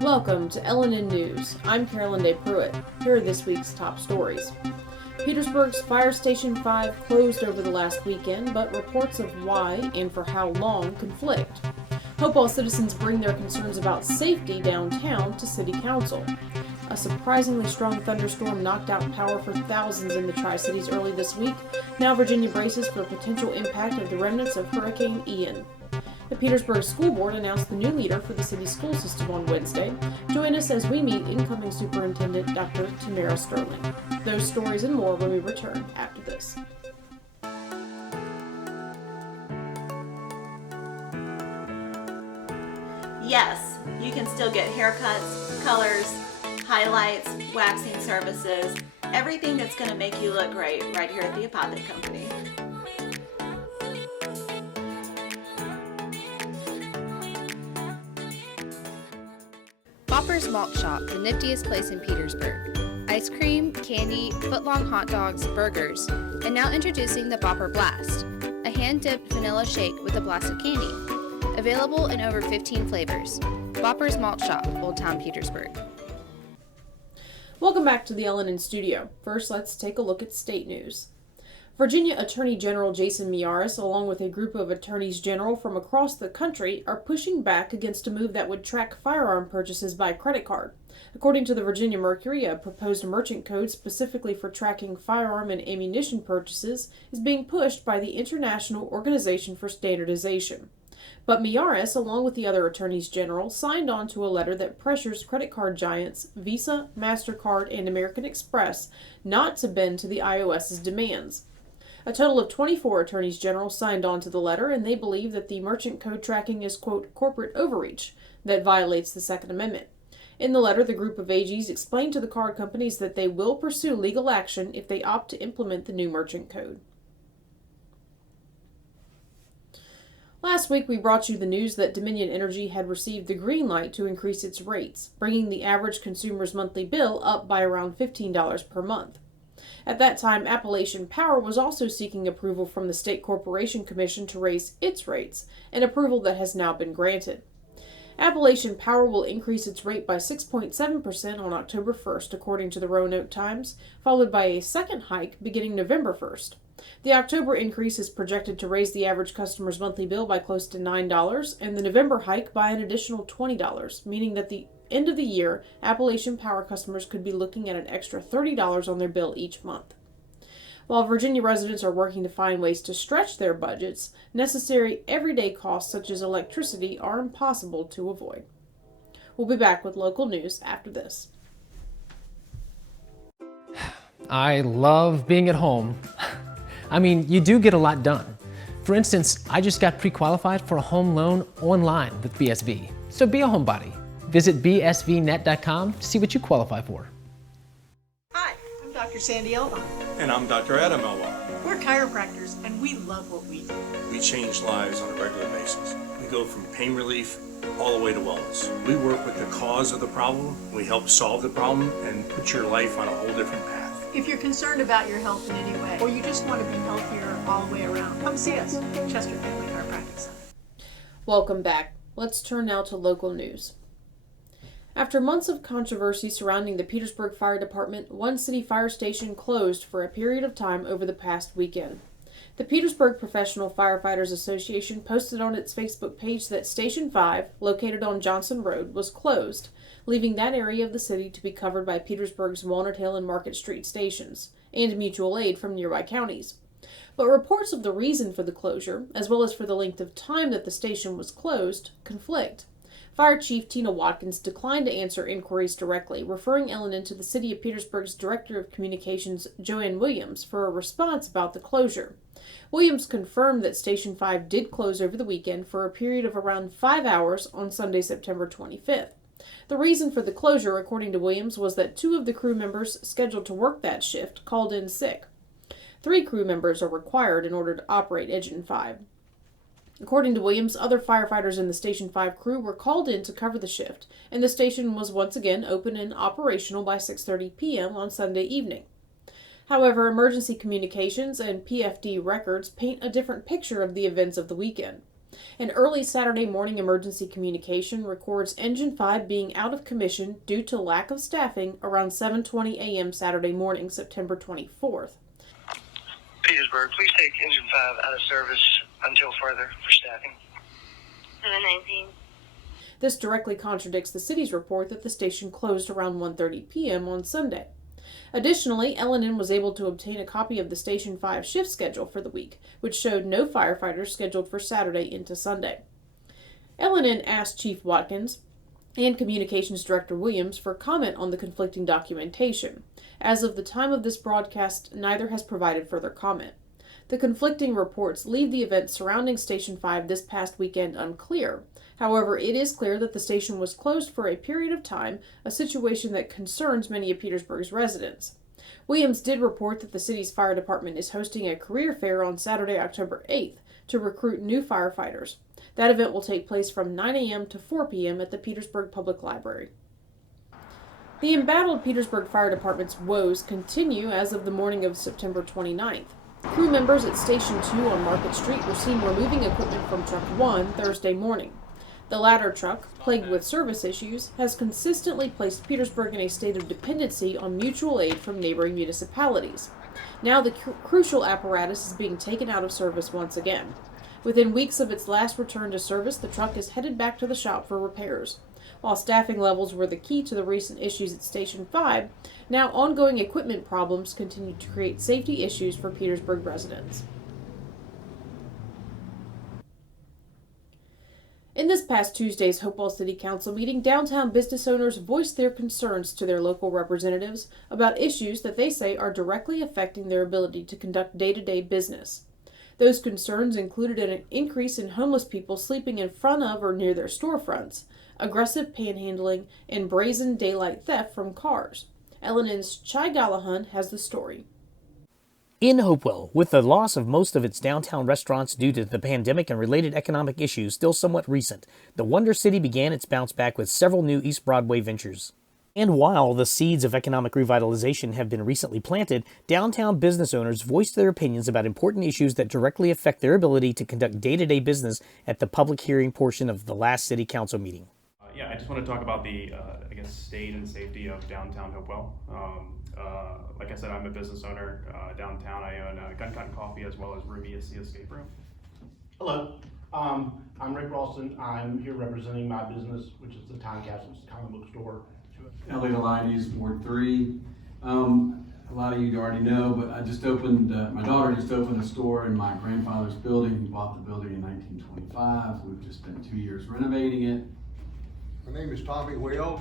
Welcome to LNN News. I'm Carolyn Day Pruitt. Here are this week's top stories. Petersburg's Fire Station 5 closed over the last weekend, but reports of why and for how long conflict. Hopewell citizens bring their concerns about safety downtown to City Council. A surprisingly strong thunderstorm knocked out power for thousands in the Tri-Cities early this week. Now Virginia braces for potential impact of the remnants of Hurricane Ian. The Petersburg School Board announced the new leader for the city's school system on Wednesday. Join us as we meet incoming Superintendent Dr. Tamara Sterling. Those stories and more when we return after this. Yes, you can still get haircuts, colors, highlights, waxing services, everything that's going to make you look great right here at the Apothic Company. Bopper's Malt Shop, the niftiest place in Petersburg. Ice cream, candy, footlong hot dogs, burgers, and now introducing the Bopper Blast, a hand-dipped vanilla shake with a blast of candy. Available in over 15 flavors. Bopper's Malt Shop, Old Town Petersburg. Welcome back to the LNN studio. First, let's take a look at state news. Virginia Attorney General Jason Miyares, along with a group of attorneys general from across the country, are pushing back against a move that would track firearm purchases by credit card. According to the Virginia Mercury, a proposed merchant code specifically for tracking firearm and ammunition purchases is being pushed by the International Organization for Standardization. But Miyares, along with the other attorneys general, signed on to a letter that pressures credit card giants Visa, MasterCard, and American Express not to bend to the iOS's demands. A total of 24 attorneys general signed on to the letter, and they believe that the merchant code tracking is, quote, corporate overreach that violates the Second Amendment. In the letter, the group of AGs explained to the card companies that they will pursue legal action if they opt to implement the new merchant code. Last week, we brought you the news that Dominion Energy had received the green light to increase its rates, bringing the average consumer's monthly bill up by around $15 per month. At that time, Appalachian Power was also seeking approval from the State Corporation Commission to raise its rates, an approval that has now been granted. Appalachian Power will increase its rate by 6.7% on October 1st, according to the Roanoke Times, followed by a second hike beginning November 1st. The October increase is projected to raise the average customer's monthly bill by close to $9, and the November hike by an additional $20, meaning that the end of the year, Appalachian Power customers could be looking at an extra $30 on their bill each month. While Virginia residents are working to find ways to stretch their budgets, necessary everyday costs such as electricity are impossible to avoid. We'll be back with local news after this. I love being at home. I mean, you do get a lot done. For instance, I just got pre-qualified for a home loan online with BSV. So be a homebody. Visit bsvnet.com to see what you qualify for. Hi, I'm Dr. Sandy Elba. And I'm Dr. Adam Elba. We're chiropractors and we love what we do. We change lives on a regular basis. We go from pain relief all the way to wellness. We work with the cause of the problem, we help solve the problem, and put your life on a whole different path. If you're concerned about your health in any way, or you just want to be healthier all the way around, come see us, Chester Family Chiropractic Center. Welcome back. Let's turn now to local news. After months of controversy surrounding the Petersburg Fire Department, one city fire station closed for a period of time over the past weekend. The Petersburg Professional Firefighters Association posted on its Facebook page that Station 5, located on Johnson Road, was closed, leaving that area of the city to be covered by Petersburg's Walnut Hill and Market Street stations, and mutual aid from nearby counties. But reports of the reason for the closure, as well as for the length of time that the station was closed, conflict. Fire Chief Tina Watkins declined to answer inquiries directly, referring LNN to the City of Petersburg's Director of Communications, Joanne Williams, for a response about the closure. Williams confirmed that Station 5 did close over the weekend for a period of around 5 hours on Sunday, September 25th. The reason for the closure, according to Williams, was that 2 of the crew members scheduled to work that shift called in sick. 3 crew members are required in order to operate Engine 5. According to Williams, other firefighters in the Station 5 crew were called in to cover the shift, and the station was once again open and operational by 6:30 p.m. on Sunday evening. However, emergency communications and PFD records paint a different picture of the events of the weekend. An early Saturday morning emergency communication records Engine 5 being out of commission due to lack of staffing around 7:20 a.m. Saturday morning, September 24th. Petersburg, please take Engine 5 out of service until further for staffing. 719. This directly contradicts the city's report that the station closed around 1:30 p.m. on Sunday. Additionally, LNN was able to obtain a copy of the Station 5 shift schedule for the week, which showed no firefighters scheduled for Saturday into Sunday. LNN asked Chief Watkins and Communications Director Williams for comment on the conflicting documentation. As of the time of this broadcast, neither has provided further comment. The conflicting reports leave the events surrounding Station 5 this past weekend unclear. However, it is clear that the station was closed for a period of time, a situation that concerns many of Petersburg's residents. Williams did report that the city's fire department is hosting a career fair on Saturday, October 8th, to recruit new firefighters. That event will take place from 9 a.m. to 4 p.m. at the Petersburg Public Library. The embattled Petersburg Fire Department's woes continue as of the morning of September 29th. Crew members at Station 2 on Market Street were seen removing equipment from Truck 1 Thursday morning. The latter truck, plagued with service issues, has consistently placed Petersburg in a state of dependency on mutual aid from neighboring municipalities. Now the crucial apparatus is being taken out of service once again. Within weeks of its last return to service, the truck is headed back to the shop for repairs. While staffing levels were the key to the recent issues at Station 5, now ongoing equipment problems continue to create safety issues for Petersburg residents. In this past Tuesday's Hopewell City Council meeting, downtown business owners voiced their concerns to their local representatives about issues that they say are directly affecting their ability to conduct day-to-day business. Those concerns included an increase in homeless people sleeping in front of or near their storefronts, aggressive panhandling, and brazen daylight theft from cars. LNN's Chai Gallahan has the story. In Hopewell, with the loss of most of its downtown restaurants due to the pandemic and related economic issues still somewhat recent, the Wonder City began its bounce back with several new East Broadway ventures. And while the seeds of economic revitalization have been recently planted, downtown business owners voiced their opinions about important issues that directly affect their ability to conduct day-to-day business at the public hearing portion of the last City Council meeting. I just want to talk about the, state and safety of downtown Hopewell. Like I said, I'm a business owner downtown. I own Gun Cotton Coffee as well as Ruby, a escape room. Hello, I'm Rick Ralston. I'm here representing my business, which is the Time Capsules comic book store. LA Delighties, Ward 3. A lot of you already know, but I just opened, my daughter just opened a store in my grandfather's building. He bought the building in 1925. We've just spent 2 years renovating it. My name is Tommy Wells,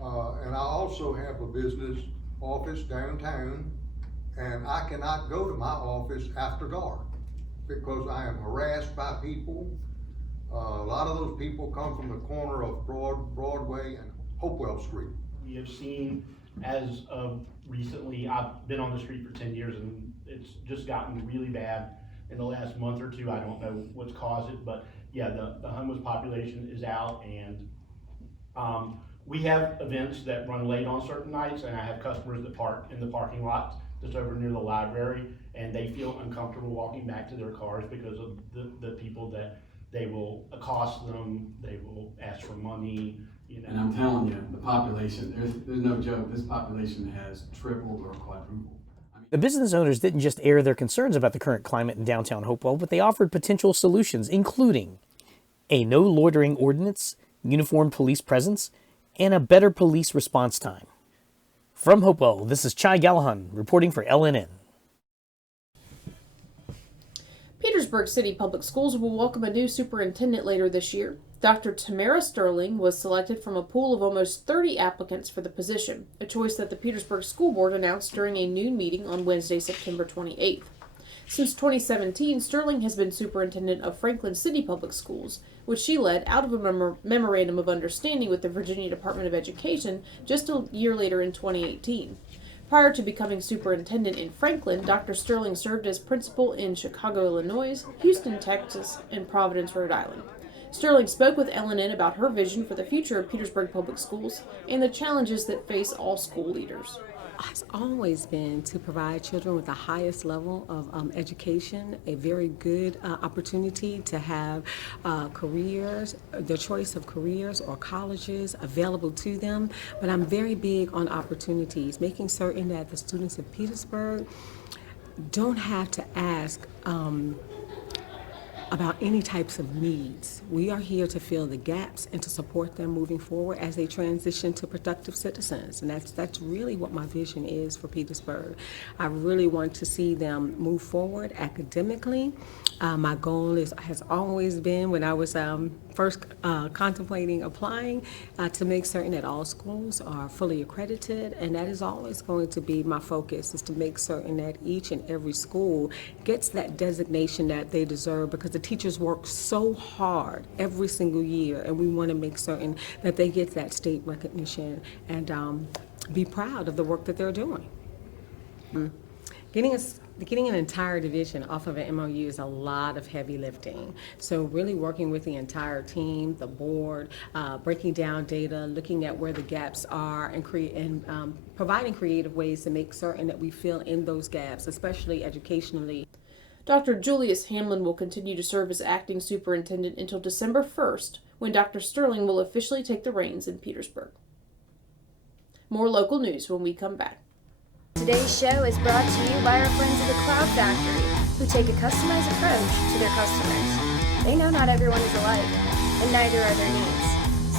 and I also have a business office downtown, and I cannot go to my office after dark because I am harassed by people. A lot of those people come from the corner of Broadway and Hopewell Street. We have seen, as of recently, I've been on the street for 10 years and it's just gotten really bad in the last month or two. I don't know what's caused it, but yeah, the homeless population is out, and we have events that run late on certain nights, and I have customers that park in the parking lot that's over near the library, and they feel uncomfortable walking back to their cars because of the people that they will accost them, they will ask for money, you know. And I'm telling you, the population, there's no joke, this population has tripled or quadrupled. The business owners didn't just air their concerns about the current climate in downtown Hopewell, but they offered potential solutions, including a no loitering ordinance, uniformed police presence, and a better police response time. From Hopewell, this is Chai Gallahan reporting for LNN. Petersburg City Public Schools will welcome a new superintendent later this year. Dr. Tamara Sterling was selected from a pool of almost 30 applicants for the position, a choice that the Petersburg School Board announced during a noon meeting on Wednesday, September 28th. Since 2017, Sterling has been superintendent of Franklin City Public Schools, which she led out of a memorandum of understanding with the Virginia Department of Education just a year later in 2018. Prior to becoming superintendent in Franklin, Dr. Sterling served as principal in Chicago, Illinois, Houston, Texas, and Providence, Rhode Island. Sterling spoke with LNN about her vision for the future of Petersburg Public Schools and the challenges that face all school leaders. has always been to provide children with the highest level of education, a very good opportunity to have careers, the choice of careers or colleges available to them. But I'm very big on opportunities, making certain that the students of Petersburg don't have to ask about any types of needs. We are here to fill the gaps and to support them moving forward as they transition to productive citizens. And that's really what my vision is for Petersburg. I really want to see them move forward academically. My goal has always been, when I was first contemplating applying, to make certain that all schools are fully accredited, and that is always going to be my focus, is to make certain that each and every school gets that designation that they deserve, because the teachers work so hard every single year, and we want to make certain that they get that state recognition and be proud of the work that they're doing. Getting an entire division off of an MOU is a lot of heavy lifting. So really working with the entire team, the board, breaking down data, looking at where the gaps are, and providing creative ways to make certain that we fill in those gaps, especially educationally. Dr. Julius Hamlin will continue to serve as acting superintendent until December 1st, when Dr. Sterling will officially take the reins in Petersburg. More local news when we come back. Today's show is brought to you by our friends at the Cloud Factory, who take a customized approach to their customers. They know not everyone is alike, and neither are their needs.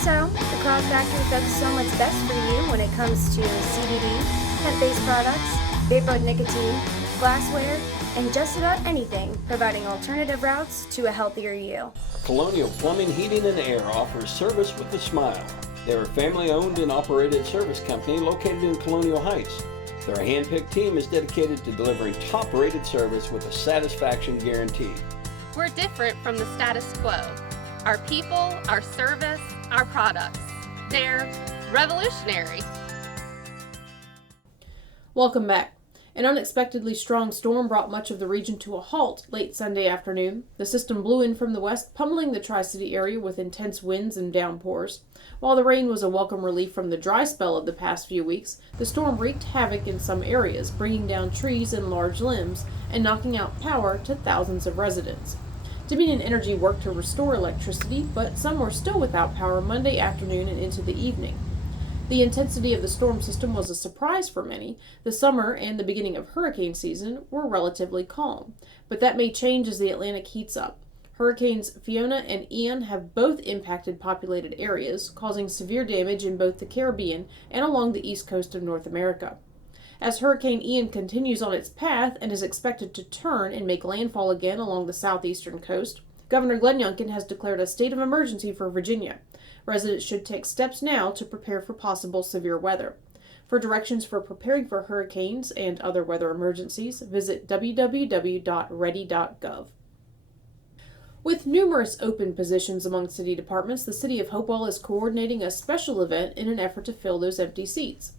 So, the Cloud Factory focuses on what's best for you when it comes to CBD, plant-based products, vapor nicotine, glassware, and just about anything, providing alternative routes to a healthier you. Colonial Plumbing, Heating, and Air offers service with a smile. They're a family-owned and operated service company located in Colonial Heights. Their hand-picked team is dedicated to delivering top-rated service with a satisfaction guarantee. We're different from the status quo. Our people, our service, our products. They're revolutionary. Welcome back. An unexpectedly strong storm brought much of the region to a halt late Sunday afternoon. The system blew in from the west, pummeling the Tri-City area with intense winds and downpours. While the rain was a welcome relief from the dry spell of the past few weeks, the storm wreaked havoc in some areas, bringing down trees and large limbs and knocking out power to thousands of residents. Dominion Energy worked to restore electricity, but some were still without power Monday afternoon and into the evening. The intensity of the storm system was a surprise for many. The summer and the beginning of hurricane season were relatively calm, but that may change as the Atlantic heats up. Hurricanes Fiona and Ian have both impacted populated areas, causing severe damage in both the Caribbean and along the east coast of North America. As Hurricane Ian continues on its path and is expected to turn and make landfall again along the southeastern coast, Governor Glenn Youngkin has declared a state of emergency for Virginia. Residents should take steps now to prepare for possible severe weather. For directions for preparing for hurricanes and other weather emergencies, visit www.ready.gov. With numerous open positions among city departments, the City of Hopewell is coordinating a special event in an effort to fill those empty seats.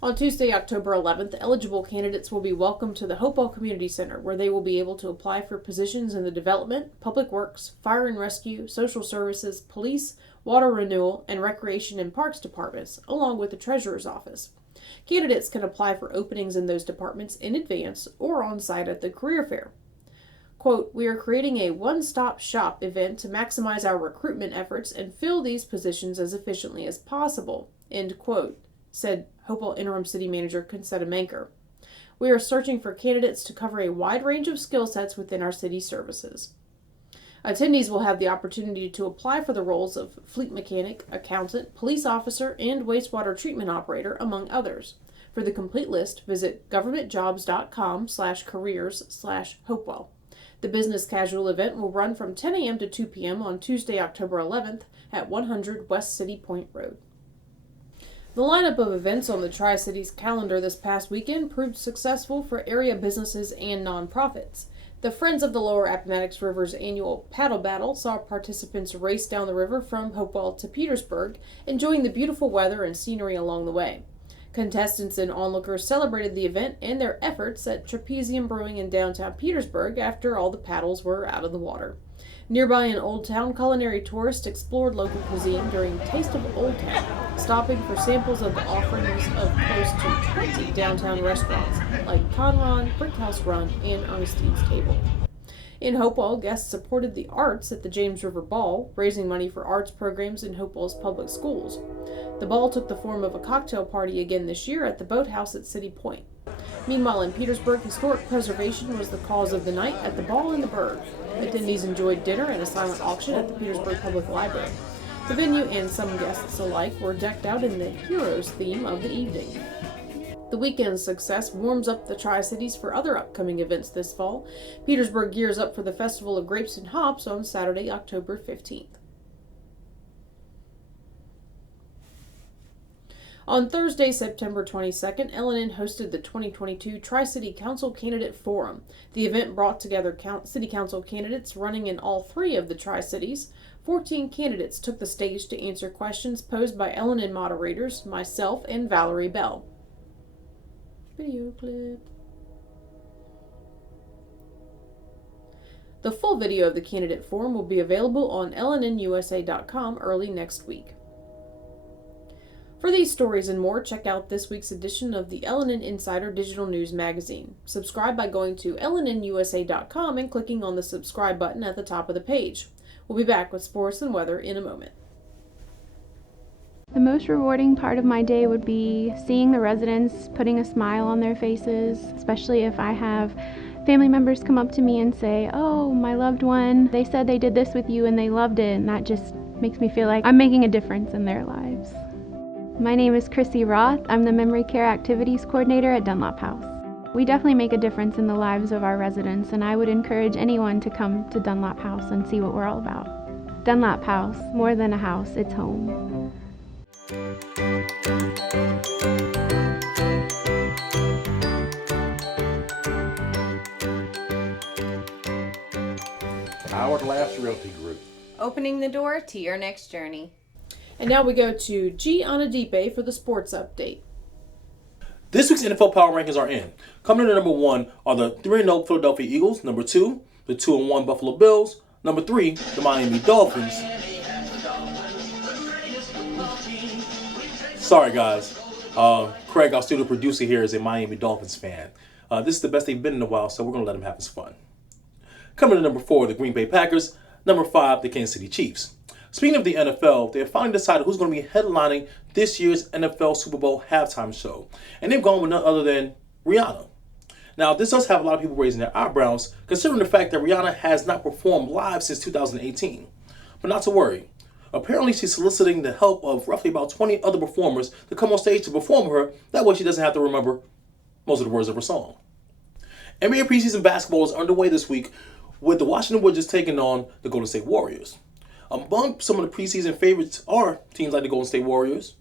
On Tuesday, October 11th, eligible candidates will be welcomed to the Hopewell Community Center, where they will be able to apply for positions in the Development, Public Works, Fire and Rescue, Social Services, Police, Water Renewal, and Recreation and Parks departments, along with the Treasurer's Office. Candidates can apply for openings in those departments in advance or on-site at the career fair. Quote, "We are creating a one-stop shop event to maximize our recruitment efforts and fill these positions as efficiently as possible," end quote, said Hopewell Interim City Manager Concetta Manker. "We are searching for candidates to cover a wide range of skill sets within our city services." Attendees will have the opportunity to apply for the roles of fleet mechanic, accountant, police officer, and wastewater treatment operator, among others. For the complete list, visit governmentjobs.com/careers/Hopewell. The business casual event will run from 10 a.m. to 2 p.m. on Tuesday, October 11th at 100 West City Point Road. The lineup of events on the Tri-Cities calendar this past weekend proved successful for area businesses and nonprofits. The Friends of the Lower Appomattox River's annual Paddle Battle saw participants race down the river from Hopewell to Petersburg, enjoying the beautiful weather and scenery along the way. Contestants and onlookers celebrated the event and their efforts at Trapezium Brewing in downtown Petersburg after all the paddles were out of the water. Nearby in Old Town, culinary tourists explored local cuisine during Taste of Old Town, stopping for samples of the offerings of close to 20 downtown restaurants like Conron, Brickhouse Run, and Ernestine's Table. In Hopewell, guests supported the arts at the James River Ball, raising money for arts programs in Hopewell's public schools. The ball took the form of a cocktail party again this year at the Boathouse at City Point. Meanwhile, in Petersburg, historic preservation was the cause of the night at the Ball in the Berg. Attendees enjoyed dinner and a silent auction at the Petersburg Public Library. The venue and some guests alike were decked out in the Heroes theme of the evening. The weekend's success warms up the Tri-Cities for other upcoming events this fall. Petersburg gears up for the Festival of Grapes and Hops on Saturday, October 15th. On Thursday, September 22nd, LNN hosted the 2022 Tri-City Council Candidate Forum. The event brought together city council candidates running in all three of the Tri-Cities. 14 candidates took the stage to answer questions posed by LNN moderators, myself, and Valerie Bell. Video clip. The full video of the candidate forum will be available on LNNusa.com early next week. For these stories and more, check out this week's edition of the LNN Insider Digital News Magazine. Subscribe by going to LNNusa.com and clicking on the subscribe button at the top of the page. We'll be back with sports and weather in a moment. The most rewarding part of my day would be seeing the residents putting a smile on their faces, especially if I have family members come up to me and say, "Oh, my loved one, they said they did this with you and they loved it," and that just makes me feel like I'm making a difference in their lives. My name is Chrissy Roth. I'm the Memory Care Activities Coordinator at Dunlop House. We definitely make a difference in the lives of our residents, and I would encourage anyone to come to Dunlop House and see what we're all about. Dunlop House, more than a house, it's home. Hourglass Realty Group. Opening the door to your next journey. And now we go to G. Anadipe for the sports update. This week's NFL Power Rankings are in. Coming in at number 1 are the 3-0 Philadelphia Eagles. Number 2, the 2-1 Buffalo Bills. Number 3, the Miami Dolphins. Sorry, guys. Craig, our studio producer here, is a Miami Dolphins fan. This is the best they've been in a while, so we're going to let him have his fun. Coming in at number 4, the Green Bay Packers. Number 5, the Kansas City Chiefs. Speaking of the NFL, they have finally decided who's going to be headlining this year's NFL Super Bowl halftime show. And they've gone with none other than Rihanna. Now, this does have a lot of people raising their eyebrows, considering the fact that Rihanna has not performed live since 2018. But not to worry. Apparently, she's soliciting the help of roughly about 20 other performers to come on stage to perform with her. That way she doesn't have to remember most of the words of her song. NBA preseason basketball is underway this week with the Washington Wizards taking on the Golden State Warriors. Among some of the preseason favorites are teams like the Golden State Warriors,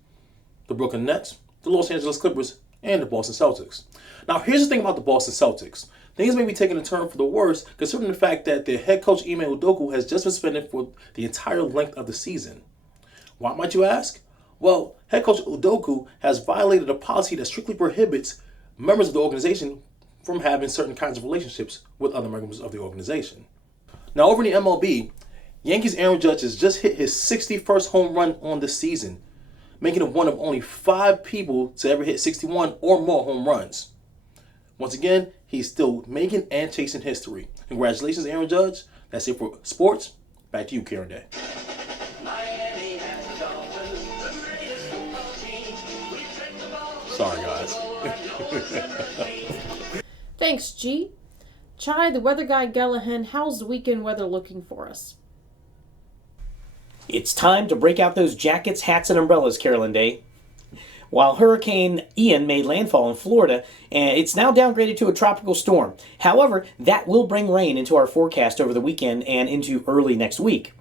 the Brooklyn Nets, the Los Angeles Clippers, and the Boston Celtics. Now, here's the thing about the Boston Celtics. Things may be taking a turn for the worse, considering the fact that their head coach, Ime Udoka, has just been suspended for the entire length of the season. Why, might you ask? Well, head coach Udoka has violated a policy that strictly prohibits members of the organization from having certain kinds of relationships with other members of the organization. Now, over in the MLB, Yankees' Aaron Judge has just hit his 61st home run on the season, making him one of only 5 people to ever hit 61 or more home runs. Once again, he's still making and chasing history. Congratulations, Aaron Judge. That's it for sports. Back to you, Karen Day. Sorry, guys. Thanks, G. Chai, the weather guy Gallahan, how's the weekend weather looking for us? It's time to break out those jackets, hats, and umbrellas, Carolyn Day. While Hurricane Ian made landfall in Florida, and it's now downgraded to a tropical storm. However, that will bring rain into our forecast over the weekend and into early next week.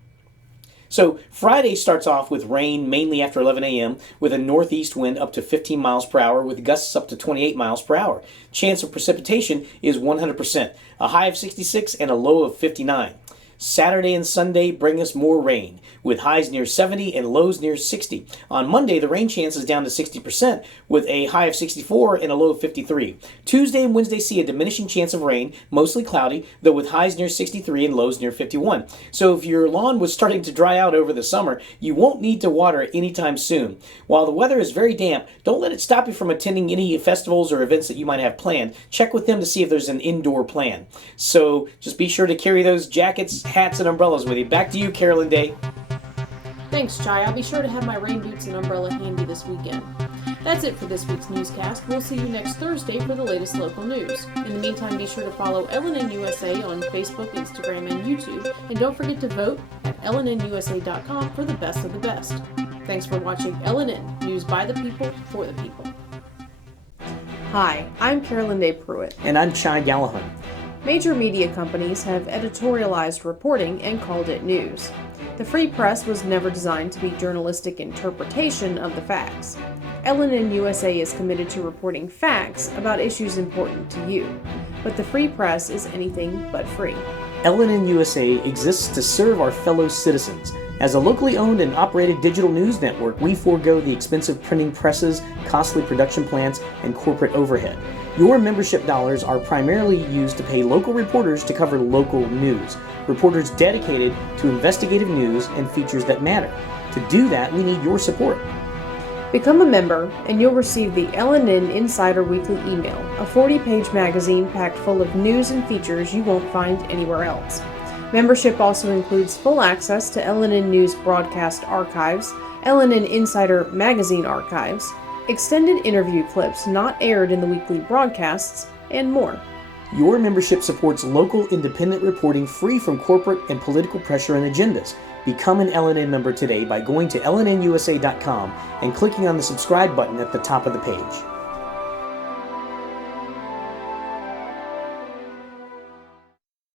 So Friday starts off with rain mainly after 11 a.m. with a northeast wind up to 15 miles per hour with gusts up to 28 miles per hour. Chance of precipitation is 100%, a high of 66 and a low of 59. Saturday and Sunday bring us more rain, with highs near 70 and lows near 60. On Monday, the rain chance is down to 60%, with a high of 64 and a low of 53. Tuesday and Wednesday see a diminishing chance of rain, mostly cloudy, though with highs near 63 and lows near 51. So if your lawn was starting to dry out over the summer, you won't need to water it anytime soon. While the weather is very damp, don't let it stop you from attending any festivals or events that you might have planned. Check with them to see if there's an indoor plan. So just be sure to carry those jackets, hats, and umbrellas with you. Back to you, Carolyn Day. Thanks, Chai. I'll be sure to have my rain boots and umbrella handy this weekend. That's it for this week's newscast. We'll see you next Thursday for the latest local news. In the meantime, be sure to follow LNN USA on Facebook, Instagram, and YouTube. And don't forget to vote at LNNusa.com for the best of the best. Thanks for watching LNN, News by the People, for the People. Hi, I'm Carolyn Day Pruitt. And I'm Chai Gallahan. Major media companies have editorialized reporting and called it news. The free press was never designed to be journalistic interpretation of the facts. LNN USA is committed to reporting facts about issues important to you, but the free press is anything but free. LNN USA exists to serve our fellow citizens. As a locally owned and operated digital news network, we forego the expensive printing presses, costly production plants, and corporate overhead. Your membership dollars are primarily used to pay local reporters to cover local news. Reporters dedicated to investigative news and features that matter. To do that, we need your support. Become a member, and you'll receive the LNN Insider Weekly Email, a 40-page magazine packed full of news and features you won't find anywhere else. Membership also includes full access to LNN News broadcast archives, LNN Insider magazine archives, extended interview clips not aired in the weekly broadcasts, and more. Your membership supports local independent reporting free from corporate and political pressure and agendas. Become an LNN member today by going to LNNusa.com and clicking on the subscribe button at the top of the page.